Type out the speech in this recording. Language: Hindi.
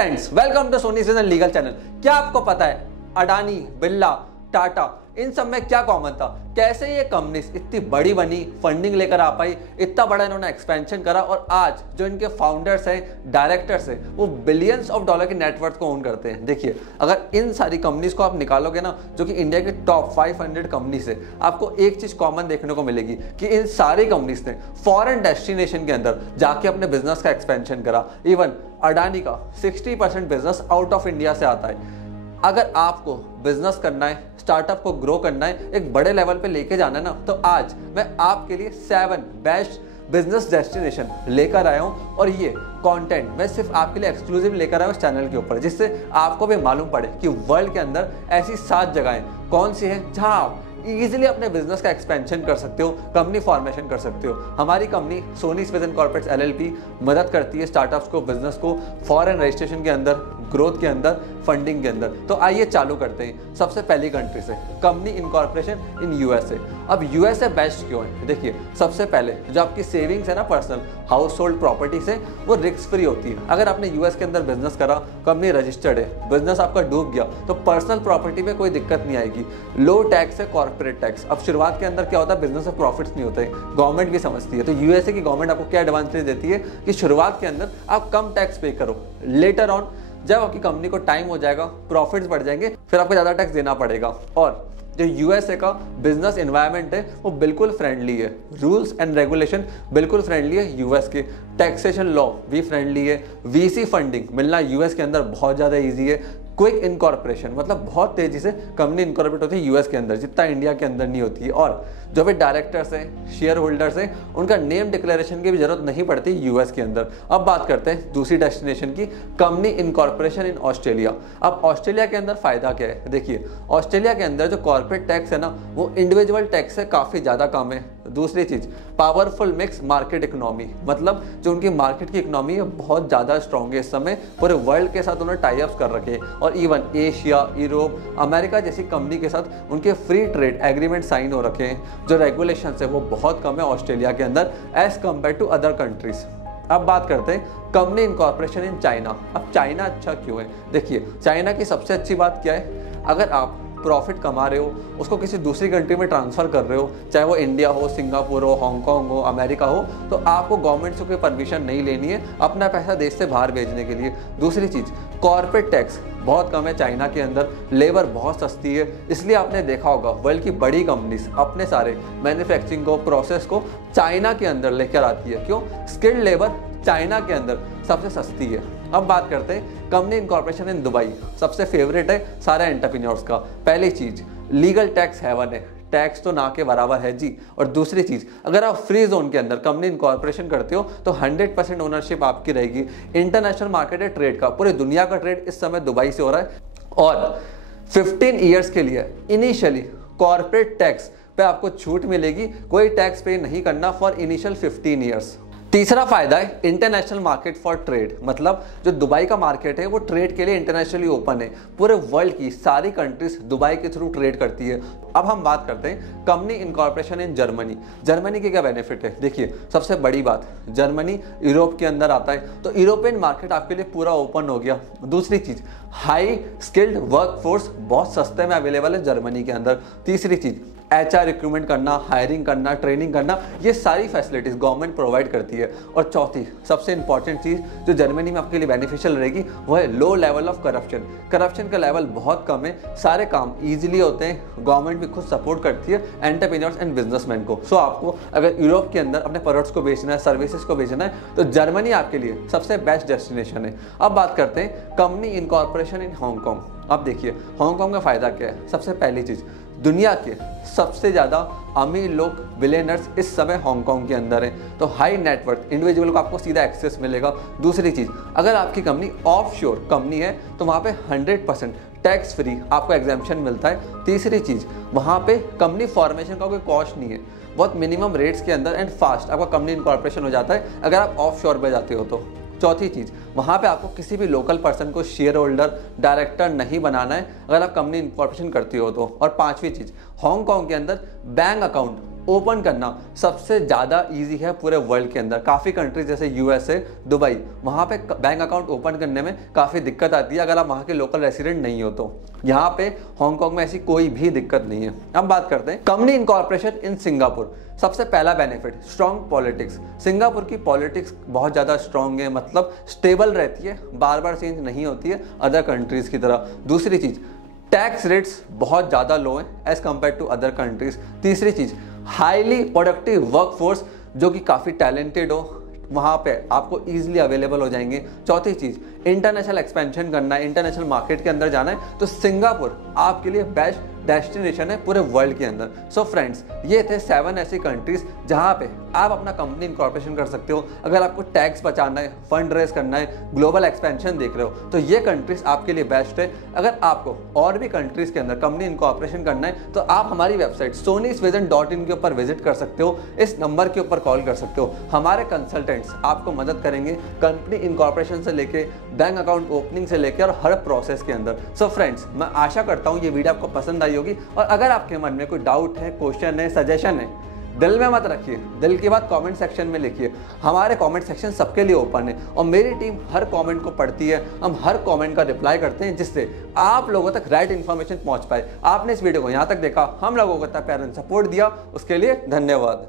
Friends, welcome to Sony season legal channel. क्या आपको पता है अडानी, बिरला, टाटा, इन सब में क्या कॉमन था? कैसे ये कंपनीज इतनी बड़ी बनी, फंडिंग लेकर आ पाई, इतना बड़ा इन्होंने एक्सपेंशन करा और आज जो इनके फाउंडर्स हैं, डायरेक्टर्स हैं, वो बिलियंस ऑफ डॉलर के नेटवर्थ को ओन करते हैं। देखिए, अगर इन सारी कंपनीज को आप निकालोगे ना, जो कि इंडिया के टॉप 500 कंपनीज है, आपको एक चीज कॉमन देखने को मिलेगी कि इन सारी कंपनीज ने फॉरेन डेस्टिनेशन के अंदर जाके अपने बिजनेस का एक्सपेंशन करा। इवन अडानी का 60% बिजनेस आउट ऑफ इंडिया से आता है। अगर आपको बिजनेस करना है, स्टार्टअप को ग्रो करना है, एक बड़े लेवल पे लेके जाना है ना, तो आज मैं आपके लिए 7 बेस्ट बिजनेस डेस्टिनेशन लेकर आया हूं और ये कंटेंट मैं सिर्फ आपके लिए एक्सक्लूसिव लेकर आया हूं इस चैनल के ऊपर, जिससे आपको भी मालूम पड़े कि वर्ल्ड के अंदर ऐसी 7 जगहें कौन सी हैं जहां आप इजीली अपने बिजनेस का एक्सपेंशन कर सकते हो, कंपनी फॉर्मेशन कर सकते हो। हमारी company Sony vision corporates LLP मदद करती है स्टार्टअप्स को, बिजनेस को फॉरेन रजिस्ट्रेशन के अंदर, ग्रोथ के अंदर, फंडिंग के अंदर। तो आइए चालू करते हैं। सबसे पहली कंट्री से, कंपनी इनकॉर्पोरेशन इन यूएसए। अब यूएसए बेस्ट क्यों है? देखिए, सबसे पहले जो आपकी सेविंग्स है ना, पर्सनल हाउस होल्ड प्रॉपर्टी से, वो रिस्क फ्री होती है। अगर आपने यूएस के अंदर बिजनेस करा, कंपनी रजिस्टर्ड है, बिजनेस आपका डूब गया, तो पर्सनल प्रॉपर्टी में कोई दिक्कत नहीं आएगी। लो टैक्स है, कॉर्पोरेट टैक्स। अब शुरुआत के अंदर क्या होता है, बिजनेस में प्रॉफिट्स नहीं होते, गवर्नमेंट भी समझती है। तो यूएसए की गवर्नमेंट आपको क्या एडवांटेज देती है कि शुरुआत के अंदर आप कम टैक्स पे करो, लेटर ऑन जब आपकी कंपनी को टाइम हो जाएगा, प्रॉफिट्स बढ़ जाएंगे, फिर आपको ज्यादा टैक्स देना पड़ेगा। और जो यूएसए का बिजनेस एनवायरनमेंट है वो बिल्कुल फ्रेंडली है, रूल्स एंड रेगुलेशन बिल्कुल फ्रेंडली है यूएस के, टैक्सेशन लॉ भी फ्रेंडली है, वीसी फंडिंग मिलना यूएस के अंदर बहुत ज़्यादा इजी है, क्विक इनकॉर्पोरेशन मतलब बहुत तेजी से कंपनी इनकॉर्पोरेट होती है यूएस के अंदर, जितना इंडिया के अंदर नहीं होती है। और जो भी डायरेक्टर्स हैं, शेयर होल्डर्स हैं, उनका नेम डिक्लेरेशन की भी जरूरत नहीं पड़ती यूएस के अंदर। अब बात करते हैं दूसरी डेस्टिनेशन की, कंपनी इनकॉर्पोरेशन इन ऑस्ट्रेलिया। अब ऑस्ट्रेलिया के अंदर फायदा क्या है? देखिए, ऑस्ट्रेलिया के अंदर जो कॉर्पोरेट टैक्स है ना, वो इंडिविजुअल टैक्स से काफ़ी ज़्यादा कम है। दूसरी चीज़, पावरफुल मिक्स मार्केट इकोनॉमी, मतलब जो उनकी मार्केट की इकोनॉमी है बहुत ज़्यादा स्ट्रॉन्ग है। इस समय पूरे वर्ल्ड के साथ उन्होंने टाई अप्स कर रखे हैं और इवन एशिया, यूरोप, अमेरिका जैसी कंपनी के साथ उनके फ्री ट्रेड एग्रीमेंट साइन हो रखे हैं। जो रेगुलेशन है वो बहुत कम है ऑस्ट्रेलिया के अंदर as compare to other countries. अब बात करते हैं कंपनी इनकॉर्पोरेशन इन चाइना। अब चाइना अच्छा क्यों है? देखिए, चाइना की सबसे अच्छी बात क्या है, अगर आप प्रॉफिट कमा रहे हो, उसको किसी दूसरी कंट्री में ट्रांसफ़र कर रहे हो, चाहे वो इंडिया हो, सिंगापुर हो, हांगकांग हो, अमेरिका हो, तो आपको गवर्नमेंट से कोई परमिशन नहीं लेनी है अपना पैसा देश से बाहर भेजने के लिए। दूसरी चीज़, कॉर्पोरेट टैक्स बहुत कम है चाइना के अंदर, लेबर बहुत सस्ती है, इसलिए आपने देखा होगा वर्ल्ड की बड़ी कंपनीज अपने सारे मैन्युफैक्चरिंग को, प्रोसेस को चाइना के अंदर लेकर आती है। क्यों? स्किल्ड लेबर चाइना के अंदर सबसे सस्ती है। अब बात करते हैं कंपनी इनकॉर्पोरेशन इन दुबई। सबसे फेवरेट है सारे एंटरप्रेन्योर्स का। पहली चीज, लीगल टैक्स हेवन है, टैक्स तो ना के बराबर है जी। और दूसरी चीज, अगर आप फ्री जोन के अंदर कंपनी इनकॉर्पोरेशन करते हो तो 100% ओनरशिप आपकी रहेगी। इंटरनेशनल मार्केट है ट्रेड का, पूरी दुनिया का ट्रेड इस समय दुबई से हो रहा है और 15 ईयर्स के लिए इनिशियली कॉर्पोरेट टैक्स पे आपको छूट मिलेगी, कोई टैक्स पे नहीं करना फॉर इनिशियल 15 ईयर्स। तीसरा फायदा है इंटरनेशनल मार्केट फॉर ट्रेड, मतलब जो दुबई का मार्केट है वो ट्रेड के लिए इंटरनेशनली ओपन है। पूरे वर्ल्ड की सारी कंट्रीज दुबई के थ्रू ट्रेड करती है। अब हम बात करते हैं company incorporation in Germany. Germany के क्या बेनिफिट है? देखिए, सबसे बड़ी बात, जर्मनी यूरोप के अंदर आता है तो यूरोपियन मार्केट आपके लिए पूरा ओपन हो गया। दूसरी चीज, हाई स्किल्ड वर्कफोर्स बहुत सस्ते में अवेलेबल है जर्मनी के अंदर। तीसरी चीज, HR रिक्रूटमेंट करना, हायरिंग करना, ट्रेनिंग करना, ये सारी फैसिलिटीज गवर्नमेंट प्रोवाइड करती है। और चौथी सबसे इंपॉर्टेंट चीज जो जर्मनी में आपके लिए बेनिफिशियल रहेगी वो है low level of corruption. Corruption का लेवल बहुत कम है, सारे काम इजीली होते हैं, गवर्नमेंट भी खुद सपोर्ट करती है एंटरप्रेन्योर्स एंड बिजनेसमैन को। सो आपको अगर यूरोप के अंदर अपने प्रोडक्ट्स को बेचना है, सर्विसेज को बेचना है, तो जर्मनी आपके लिए सबसे बेस्ट डेस्टिनेशन है। अब बात करते हैं कंपनी इनकॉर्पोरेशन इन हांगकांग। अब देखिए, हांगकांग का फायदा क्या है? सबसे पहली चीज, दुनिया के सबसे ज़्यादा अमीर लोग, बिलियनर्स इस समय हांगकांग के अंदर हैं, तो हाई नेटवर्थ इंडिविजुअल को आपको सीधा एक्सेस मिलेगा। दूसरी चीज़, अगर आपकी कंपनी ऑफशोर कंपनी है तो वहाँ पे 100% टैक्स फ्री आपको एग्जाम्पशन मिलता है। तीसरी चीज़, वहाँ पे कंपनी फॉर्मेशन का कोई कॉस्ट नहीं है, बहुत मिनिमम रेट्स के अंदर एंड फास्ट आपका कंपनी इनकॉर्पोरेशन हो जाता है अगर आप ऑफशोर पे जाते हो तो। चौथी चीज़, वहाँ पे आपको किसी भी लोकल पर्सन को शेयर होल्डर, डायरेक्टर नहीं बनाना है अगर आप कंपनी इनकॉर्पोरेशन करती हो तो। और पांचवी चीज़, हांगकांग के अंदर बैंक अकाउंट ओपन करना सबसे ज़्यादा ईजी है पूरे वर्ल्ड के अंदर। काफ़ी कंट्रीज जैसे यूएसए, दुबई, वहाँ पे बैंक अकाउंट ओपन करने में काफ़ी दिक्कत आती है अगर आप वहाँ के लोकल रेसिडेंट नहीं हो तो। यहाँ पे हांगकांग में ऐसी कोई भी दिक्कत नहीं है। अब बात करते हैं कंपनी इनकॉर्पोरेशन इन सिंगापुर। सबसे पहला बेनिफिट, स्ट्रॉन्ग पॉलिटिक्स। सिंगापुर की पॉलिटिक्स बहुत ज़्यादा स्ट्रॉन्ग है, मतलब स्टेबल रहती है, बार बार चेंज नहीं होती है अदर कंट्रीज़ की तरह। दूसरी चीज़, टैक्स रेट्स बहुत ज़्यादा लो हैं as compare to other countries. तीसरी चीज़, हाईली प्रोडक्टिव वर्कफोर्स जो कि काफ़ी टैलेंटेड हो, वहाँ पे आपको ईजिली अवेलेबल हो जाएंगे। चौथी चीज़, इंटरनेशनल एक्सपेंशन करना है, इंटरनेशनल मार्केट के अंदर जाना है तो सिंगापुर आपके लिए बेस्ट डेस्टिनेशन है पूरे वर्ल्ड के अंदर। सो फ्रेंड्स, ये थे 7 ऐसी कंट्रीज जहाँ पे आप अपना कंपनी इनकॉर्पोरेशन कर सकते हो। अगर आपको टैक्स बचाना है, फंड रेज करना है, ग्लोबल एक्सपेंशन देख रहे हो तो ये कंट्रीज आपके लिए बेस्ट है। अगर आपको और भी कंट्रीज के अंदर कंपनी इनकॉर्पोरेशन करना है तो आप हमारी वेबसाइट sonysvision.in के ऊपर विजिट कर सकते हो, इस नंबर के ऊपर कॉल कर सकते हो। हमारे कंसल्टेंट्स आपको मदद करेंगे कंपनी इनकॉर्पोरेशन से लेके बैंक अकाउंट ओपनिंग से लेकर और हर प्रोसेस के अंदर। सो फ्रेंड्स, मैं आशा करता हूँ ये वीडियो आपको पसंद आई होगी, और अगर आपके मन में कोई डाउट है, क्वेश्चन है, सजेशन है, दिल में मत रखिए, दिल की बात कमेंट सेक्शन में लिखिए। हमारे कमेंट सेक्शन सबके लिए ओपन है और मेरी टीम हर कमेंट को पढ़ती है, हम हर कमेंट का रिप्लाई करते हैं जिससे आप लोगों तक राइट इन्फॉर्मेशन पहुंच पाए। आपने इस वीडियो को यहाँ तक देखा, हम लोगों को इतना प्यार एंड सपोर्ट दिया, उसके लिए धन्यवाद।